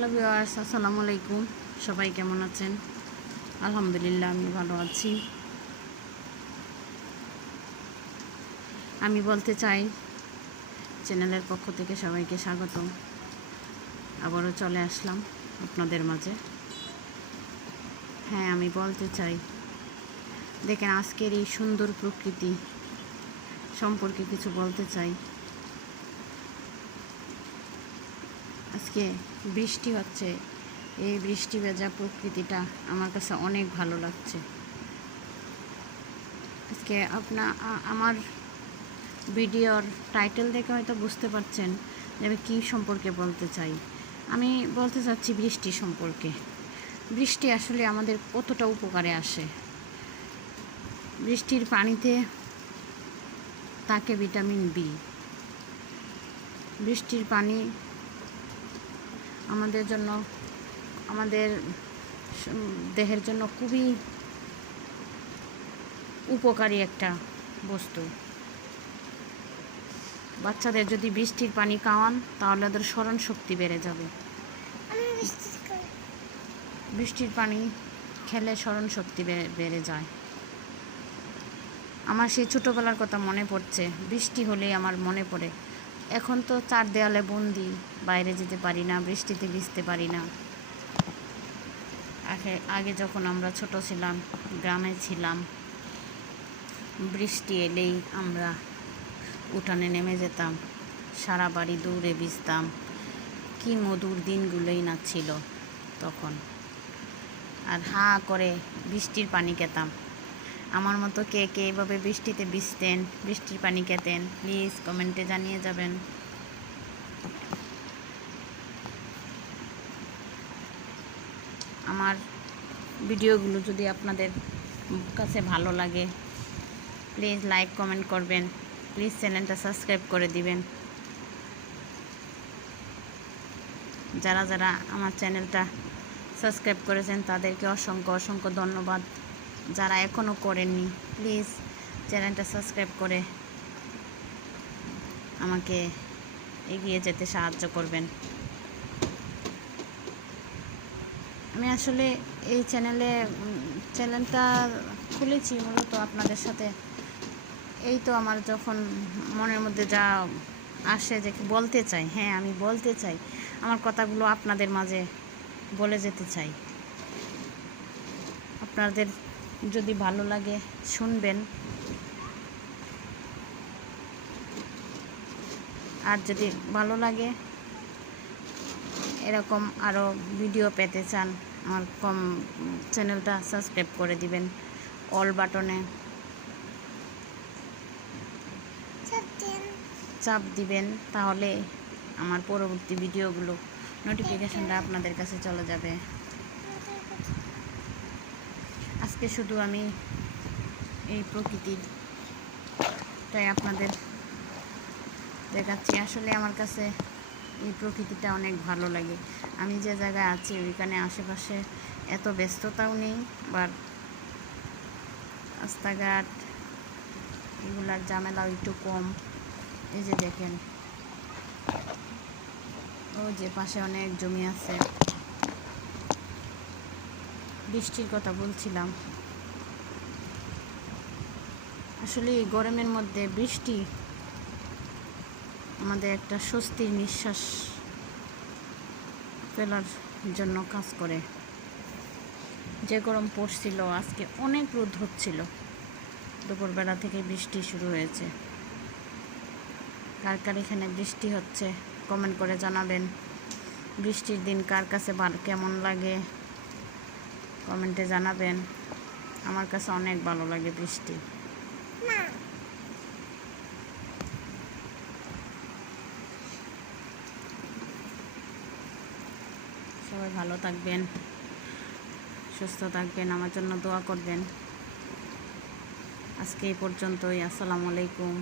Hello viewers, আসসালামু আলাইকুম। সবাই কেমন আছেন? আলহামদুলিল্লাহ, আমি ভালো আছি। আমি বলতে চাই, চ্যানেলের পক্ষ থেকে সবাইকে স্বাগতম। আবারও চলে আসলাম আপনাদের মাঝে। হ্যাঁ, আমি বলতে চাই, দেখেন আজকের এই সুন্দর প্রকৃতি সম্পর্কে কিছু বলতে চাই। আজকে বৃষ্টি হচ্ছে, এই বৃষ্টি ভেজা প্রকৃতিটা আমার কাছে অনেক ভালো লাগছে। আজকে আমার ভিডিওর টাইটেল দেখে হয়তো বুঝতে পারছেন যে আমি কী সম্পর্কে বলতে চাই। আমি বলতে চাচ্ছি বৃষ্টি সম্পর্কে। বৃষ্টি আসলে আমাদের কতটা উপকারে আসে। বৃষ্টির পানিতে থাকে ভিটামিন বি। বৃষ্টির পানি আমাদের জন্য, আমাদের দেহের জন্য খুবই উপকারী একটা বস্তু। বাচ্চাদের যদি বৃষ্টির পানি খাওয়ান তাহলে ওদের স্মরণ শক্তি বেড়ে যাবে। বৃষ্টির পানি খেলে স্মরণ শক্তি বেড়ে যায়। আমার সেই ছোটোবেলার কথা মনে পড়ছে। বৃষ্টি হলেই আমার মনে পড়ে। এখন তো চার দেয়ালে বন্দি, বাইরে যেতে পারি না, বৃষ্টিতে ভিজতে পারি না। আগে যখন আমরা ছোট ছিলাম, গ্রামে ছিলাম, বৃষ্টি এলেই আমরা উঠানে নেমে যেতাম, সারা বাড়ি দৌড়ে ভিজতাম। কি মধুর দিনগুলোই না ছিল তখন। আর হাঁ করে বৃষ্টির পানি খেতাম। আমার মতো কে কে এভাবে বৃষ্টিতে ভিজতেন, বৃষ্টির পানি খেতেন, প্লিজ কমেন্টে জানিয়ে যাবেন। আমার ভিডিওগুলো যদি আপনাদের কাছে ভালো লাগে, প্লিজ লাইক কমেন্ট করবেন, প্লিজ চ্যানেলটা সাবস্ক্রাইব করে দিবেন। যারা যারা আমার চ্যানেলটা সাবস্ক্রাইব করেছেন তাদেরকে অসংখ্য অসংখ্য ধন্যবাদ। যারা এখনও করেননি, প্লিজ চ্যানেলটা সাবস্ক্রাইব করে আমাকে এগিয়ে যেতে সাহায্য করবেন। আমি আসলে এই চ্যানেলটা খুলেছি মূলত আপনাদের সাথে। এই তো আমার যখন মনের মধ্যে যা আসে যে বলতে চাই, হ্যাঁ আমি বলতে চাই, আমার কথাগুলো আপনাদের মাঝে বলে যেতে চাই। আপনাদের যদি ভালো লাগে শুনবেন, আর যদি ভালো লাগে এরকম আরও ভিডিও পেতে চান, আমার চ্যানেলটা সাবস্ক্রাইব করে দিবেন। অল বাটনে চাপ দিবেন, তাহলে আমার পরবর্তী ভিডিওগুলো নোটিফিকেশনটা আপনাদের কাছে চলে যাবে। আজকে শুধু আমি এই প্রকৃতিটাই আপনাদের দেখাচ্ছি। আসলে আমার কাছে এই প্রকৃতিটা অনেক ভালো লাগে। আমি যে জায়গায় আছি ওইখানে আশেপাশে এত ব্যস্ততাও নেই, বা রাস্তাঘাট এগুলার ঝামেলাও একটু কম। এই যে দেখেন, ও যে পাশে অনেক জমি আছে। বৃষ্টির কথা বলছিলাম। আসলে এই গরমের মধ্যে বৃষ্টি আমাদের একটা স্বস্তির নিঃশ্বাস ফেলার জন্য কাজ করে। যে গরম পড়ছিল, আজকে অনেক রোদ হচ্ছিল, দুপুরবেলা থেকে বৃষ্টি শুরু হয়েছে। কার কার এখানে বৃষ্টি হচ্ছে কমেন্ট করে জানাবেন। বৃষ্টির দিন কার কাছে কেমন লাগে কমেন্টে জানাবেন। আমার কাছে অনেক ভালো লাগে বৃষ্টি। সবাই ভালো থাকবেন, সুস্থ থাকবেন, আমার জন্য দোয়া করবেন। আজকে এই পর্যন্তই। আসসালামু আলাইকুম।